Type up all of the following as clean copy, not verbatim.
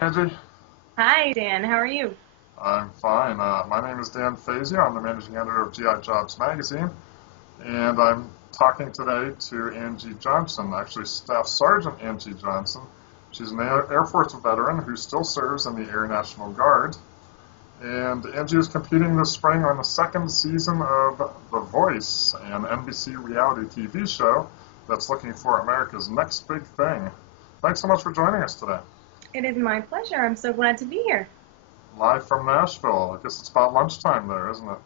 Angie, Hi, Dan. How are you? I'm fine. My name is Dan Fazio. I'm the managing editor of GI Jobs magazine, and I'm talking today to Angie Johnson, actually Staff Sergeant Angie Johnson. She's an Air Force veteran who still serves in the Air National Guard. And Angie is competing this spring on the second season of The Voice, an NBC reality TV show that's looking for America's next big thing. Thanks so much for joining us today. It is my pleasure. I'm so glad to be here. Live from Nashville. I guess it's about lunchtime there, isn't it?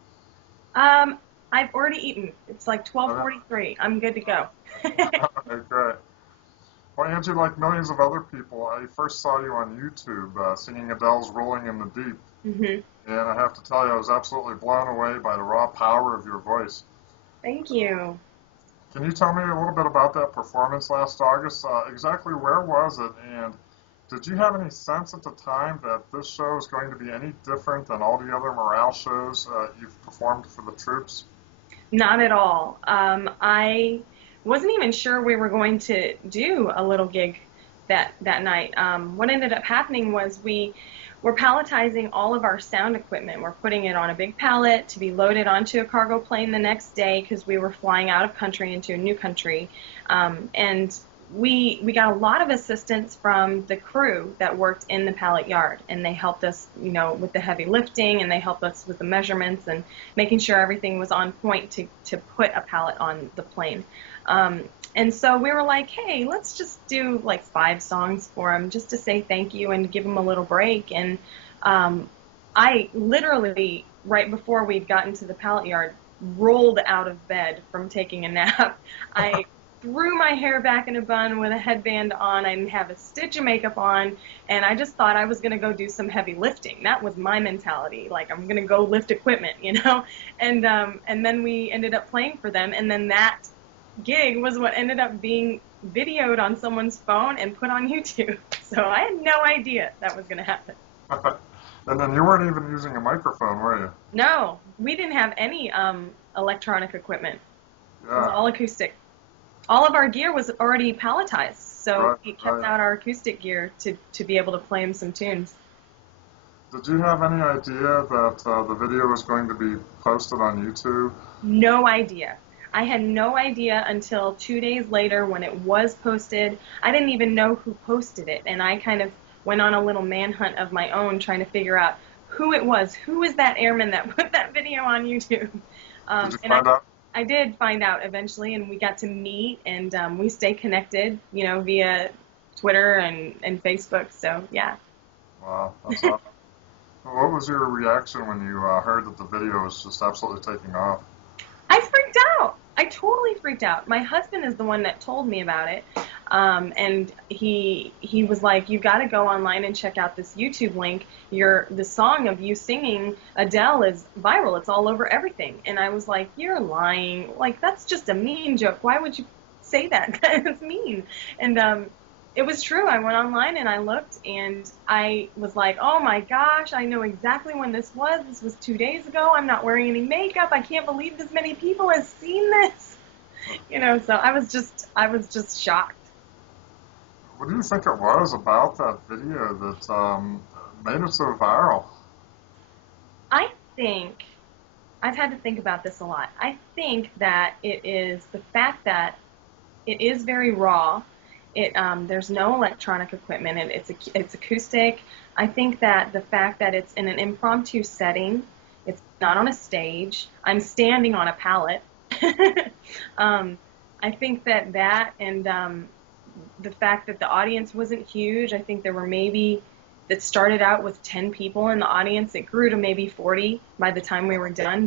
Um, I've already eaten. It's like Okay. 12:43. I'm good to go. Okay, great. Well, Angie, like millions of other people, I first saw you on YouTube singing Adele's Rolling in the Deep. hmm And I have to tell you, I was absolutely blown away by the raw power of your voice. Thank you. Can you tell me a little bit about that performance last August? Exactly where was it? And did you have any sense at the time that this show is going to be any different than all the other morale shows you've performed for the troops? Not at all. I wasn't even sure we were going to do a little gig that night. What ended up happening was we were palletizing all of our sound equipment. We're putting it on a big pallet to be loaded onto a cargo plane the next day because we were flying out of country into a new country. And we got a lot of assistance from the crew that worked in the pallet yard, and they helped us, with the heavy lifting, and they helped us with the measurements and making sure everything was on point to put a pallet on the plane. And so we were like, hey, let's just do like 5 songs for him just to say thank you and give him a little break. And um, I literally, right before we'd gotten to the pallet yard, rolled out of bed from taking a nap. I threw my hair back in a bun with a headband on. I didn't have a stitch of makeup on, and I just thought I was going to go do some heavy lifting. That was my mentality. Like, I'm going to go lift equipment. And then we ended up playing for them, and then that gig was what ended up being videoed on someone's phone and put on YouTube. So I had no idea that was going to happen. And then you weren't even using a microphone, were you? No, we didn't have any electronic equipment. It was Yeah, all acoustic. All of our gear was already palletized, so right, we kept right. out our acoustic gear to be able to play him some tunes. Did you have any idea that the video was going to be posted on YouTube? No idea. I had no idea until 2 days later when it was posted. I didn't even know who posted it, and I kind of went on a little manhunt of my own trying to figure out who it was. Who was that airman that put that video on YouTube? Did you And find out? I did find out eventually, and we got to meet, and we stay connected, via Twitter and Facebook. So yeah. Wow, that's awesome. What was your reaction when you heard that the video was just absolutely taking off? I freaked out. I totally freaked out. My husband is the one that told me about it, and he was like, "You got to go online and check out this YouTube link. The song of you singing Adele is viral. It's all over everything." And I was like, "You're lying. Like that's just a mean joke. Why would you say that? That's mean." And it was true. I went online and I looked, and I was like, oh my gosh, I know exactly when this was. This was 2 days ago. I'm not wearing any makeup. I can't believe this many people have seen this. So I was just shocked. What do you think it was about that video that made it so viral? I think I've had to think about this a lot. I think that it is the fact that it is very raw. There's no electronic equipment, and it's acoustic. I think that the fact that it's in an impromptu setting, it's not on a stage. I'm standing on a pallet. um, I think that and the fact that the audience wasn't huge. I think there were maybe that started out with 10 people in the audience. It grew to maybe 40 by the time we were done.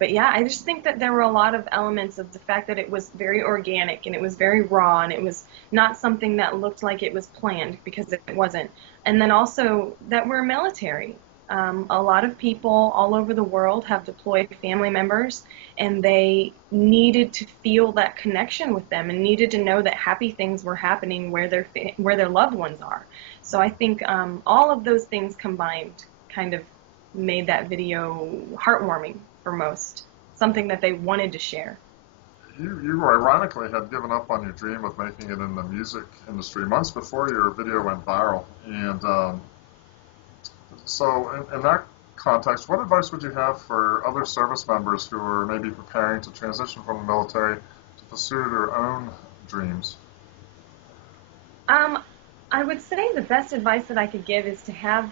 But yeah, I just think that there were a lot of elements of the fact that it was very organic and it was very raw and it was not something that looked like it was planned because it wasn't. And then also that we're military. A lot of people all over the world have deployed family members, and they needed to feel that connection with them and needed to know that happy things were happening where their loved ones are. So I think all of those things combined kind of made that video heartwarming for most, something that they wanted to share. you ironically had given up on your dream of making it in the music industry months before your video went viral. And so, in that context, what advice would you have for other service members who are maybe preparing to transition from the military to pursue their own dreams? I would say the best advice that I could give is to have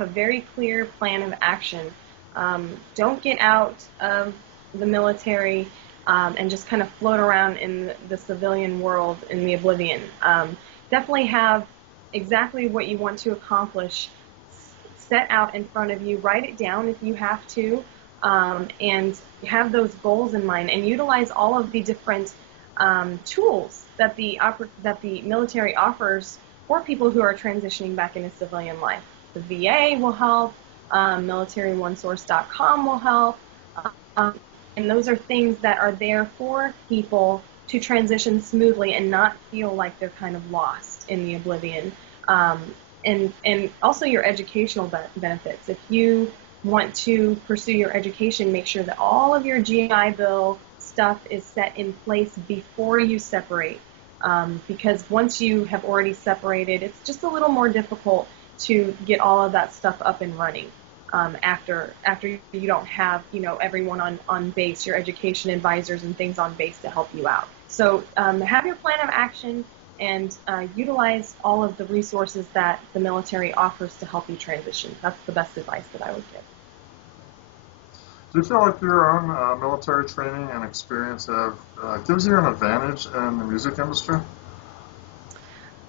a very clear plan of action. Don't get out of the military and just kind of float around in the civilian world in the oblivion. Definitely have exactly what you want to accomplish set out in front of you. Write it down if you have to, and have those goals in mind, and utilize all of the different tools that the military offers for people who are transitioning back into civilian life. The VA will help. MilitaryOneSource.com will help. And those are things that are there for people to transition smoothly and not feel like they're kind of lost in the oblivion. And also your educational benefits. If you want to pursue your education, make sure that all of your GI Bill stuff is set in place before you separate. Because once you have already separated, it's just a little more difficult to get all of that stuff up and running. After you don't have, everyone on base, your education advisors and things on base to help you out. So have your plan of action and utilize all of the resources that the military offers to help you transition. That's the best advice that I would give. Do you feel like your own military training and experience gives you an advantage in the music industry?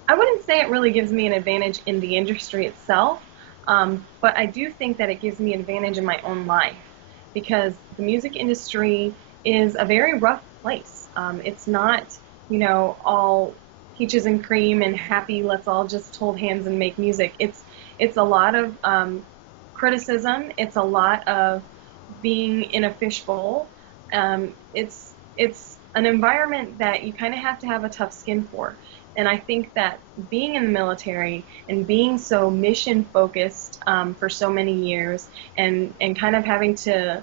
I wouldn't say it really gives me an advantage in the industry itself. But I do think that it gives me an advantage in my own life, because the music industry is a very rough place. It's not, all peaches and cream and happy, let's all just hold hands and make music. It's a lot of criticism. It's a lot of being in a fishbowl. It's an environment that you kind of have to have a tough skin for. And I think that being in the military and being so mission focused for so many years, and kind of having to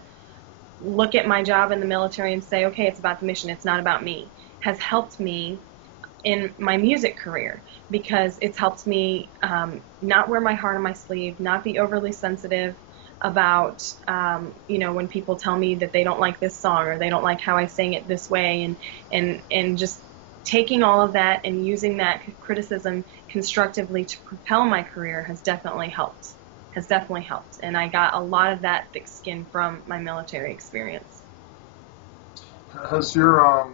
look at my job in the military and say, okay, it's about the mission, it's not about me, has helped me in my music career, because it's helped me not wear my heart on my sleeve, not be overly sensitive about when people tell me that they don't like this song or they don't like how I sang it this way, and just taking all of that and using that criticism constructively to propel my career has definitely helped. And I got a lot of that thick skin from my military experience. Has your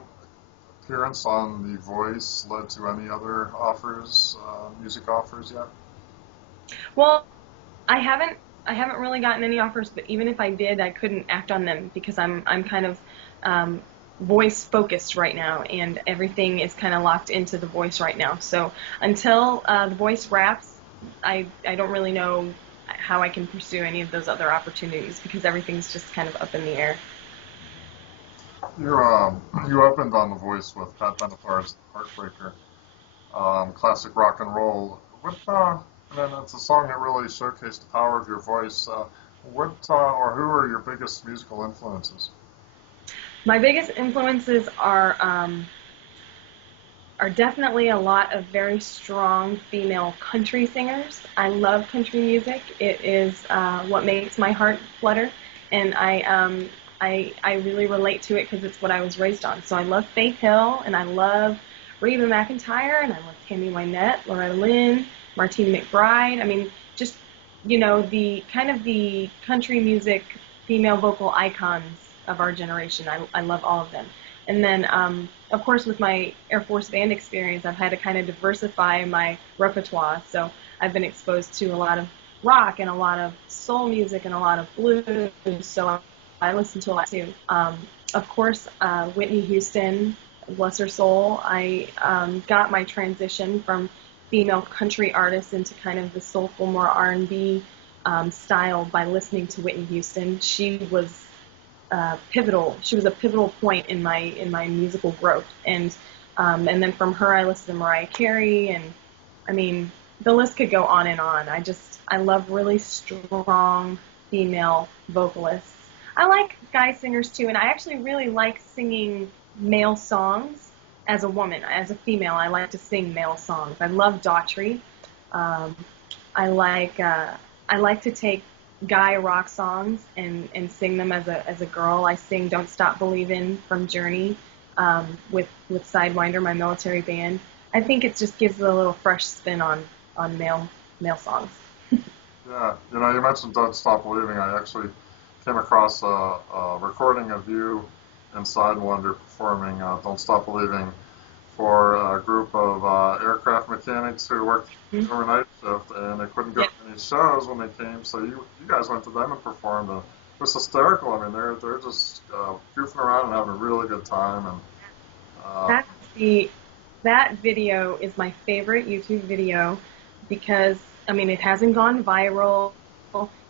appearance on The Voice led to any other music offers yet? Well, I haven't really gotten any offers, but even if I did, I couldn't act on them because I'm kind of voice focused right now, and everything is kind of locked into The Voice right now. So until The Voice wraps, I don't really know how I can pursue any of those other opportunities, because everything's just kind of up in the air. You opened on The Voice with Pat Benatar's Heartbreaker, classic rock and roll. And then it's a song that really showcased the power of your voice. Or who are your biggest musical influences? My biggest influences are definitely a lot of very strong female country singers. I love country music. It is what makes my heart flutter, and I really relate to it because it's what I was raised on. So I love Faith Hill, and I love Reba McEntire, and I love Tammy Wynette, Loretta Lynn, Martina McBride. I mean, just, the kind of the country music female vocal icons of our generation. I love all of them. And then, of course, with my Air Force band experience, I've had to kind of diversify my repertoire. So I've been exposed to a lot of rock and a lot of soul music and a lot of blues. So I listen to a lot too. Of course, Whitney Houston, bless her soul. I got my transition from female country artists into kind of the soulful, more R&B style by listening to Whitney Houston. She was pivotal. She was a pivotal point in my musical growth, and then from her I listened to Mariah Carey, and I mean the list could go on and on. I love really strong female vocalists. I like guy singers too, and I actually really like singing male songs as a woman. As a female, I like to sing male songs. I love Daughtry. Um, I like to take guy rock songs and sing them as a girl. I sing "Don't Stop Believin'" from Journey with Sidewinder, my military band. I think it just gives a little fresh spin on male songs. Yeah, you mentioned "Don't Stop Believing." I actually came across a recording of you and Sidewinder performing "Don't Stop Believing" for a group of aircraft mechanics who worked overnight shift, and they couldn't go to any shows when they came, so you guys went to them and performed. And it was hysterical. I mean, they're just goofing around and having a really good time. And That's that video is my favorite YouTube video because, I mean, it hasn't gone viral.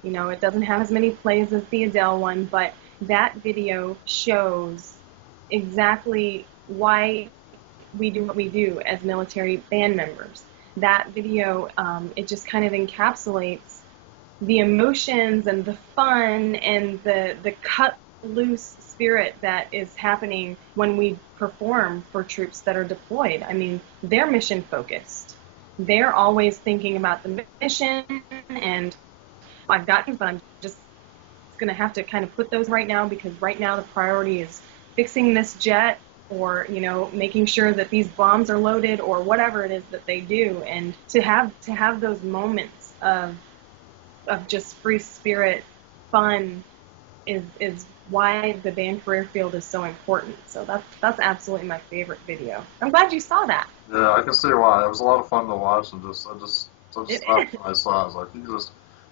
It doesn't have as many plays as the Adele one, but that video shows exactly why we do what we do as military band members. That video, it just kind of encapsulates the emotions and the fun and the cut loose spirit that is happening when we perform for troops that are deployed. I mean, they're mission focused. They're always thinking about the mission, and I've got things, but I'm just going to have to kind of put those right now because right now the priority is fixing this jet or making sure that these bombs are loaded or whatever it is that they do. And to have those moments of just free spirit fun is why the band career field is so important. So that's absolutely my favorite video. I'm glad you saw that. yeah, I can see why. It was a lot of fun to watch, and I just stopped when I saw it. I was like, you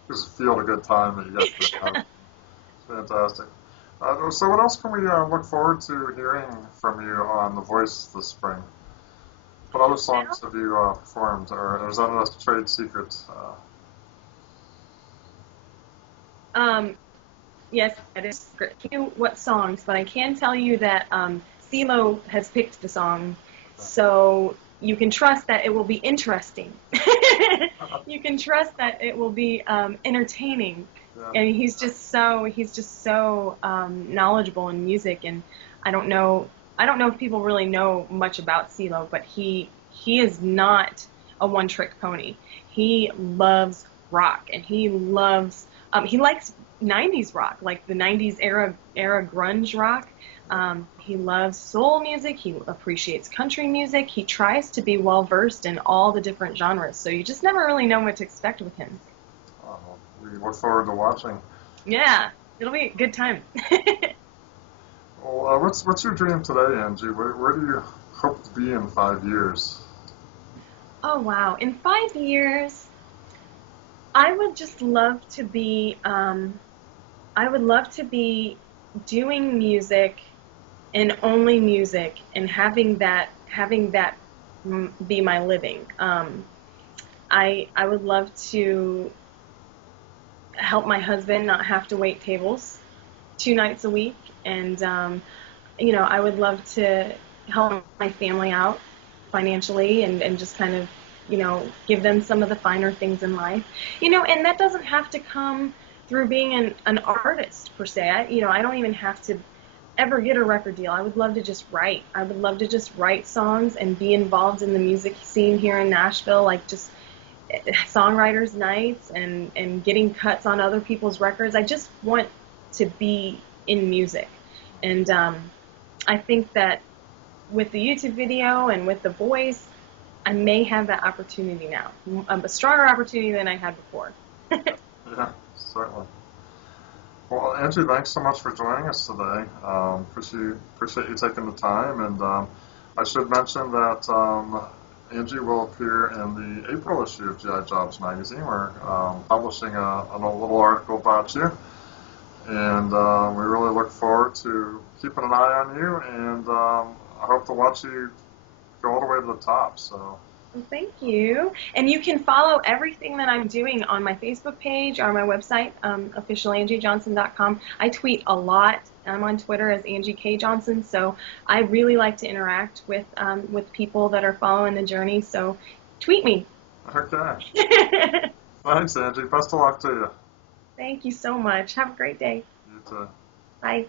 just feel the good time that you guys did have. It's fantastic. So what else can we look forward to hearing from you on The Voice this spring? What other songs have you performed, or is that a trade secret? Yes, it is. I can't tell you what songs, but I can tell you that CeeLo has picked the song, so you can trust that it will be interesting. You can trust that it will be entertaining. Yeah. And he's just so knowledgeable in music, and I don't know if people really know much about CeeLo, but he is not a one-trick pony. He loves rock, and he likes 90s rock, like the 90s era grunge rock. He loves soul music. He appreciates country music. He tries to be well versed in all the different genres, so you just never really know what to expect with him. We look forward to watching. Yeah, it'll be a good time. Well, what's your dream today, Angie? Where do you hope to be in 5 years? Oh wow, in 5 years, I would just love to be. I would love to be doing music and only music, and having that be my living. I would love to help my husband not have to wait tables 2 nights a week, and I would love to help my family out financially and just kind of give them some of the finer things in life, and that doesn't have to come through being an artist per se. I don't even have to ever get a record deal. I would love to just write. I would love to just write songs and be involved in the music scene here in Nashville, like just songwriters nights and getting cuts on other people's records. I just want to be in music, and I think that with the YouTube video and with The Voice, I may have that opportunity now, a stronger opportunity than I had before. Yeah, certainly. Well, Angie, thanks so much for joining us today. Appreciate you taking the time, and I should mention that Angie will appear in the April issue of GI Jobs magazine. We're publishing a little article about you, and we really look forward to keeping an eye on you, and I hope to watch you go all the way to the top. So. Well, thank you. And you can follow everything that I'm doing on my Facebook page or my website, officialangiejohnson.com. I tweet a lot. I'm on Twitter as Angie K. Johnson, so I really like to interact with people that are following the journey, so tweet me. Okay. Thanks, Angie. Best of luck to you. Thank you so much. Have a great day. You too. Bye.